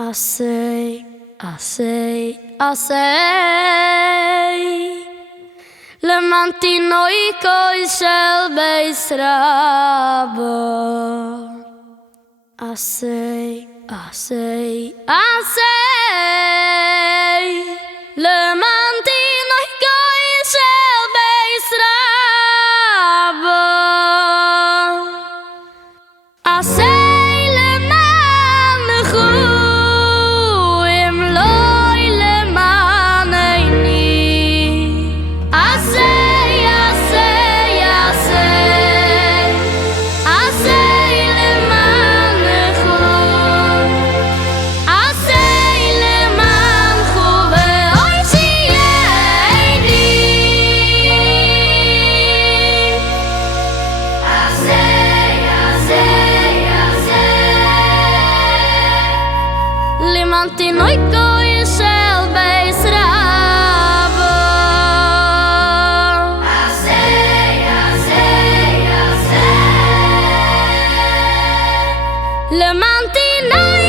Asay, למנתינוי קוי של בייס רבו. Asay, למנתינוי קוי של בייס רבו. Asay למען נחוים לוי למען עיני. Asay למען נחוים. Asay למען חוואי שייני. למנתינוי קוי של בייס רבו. למנתינוי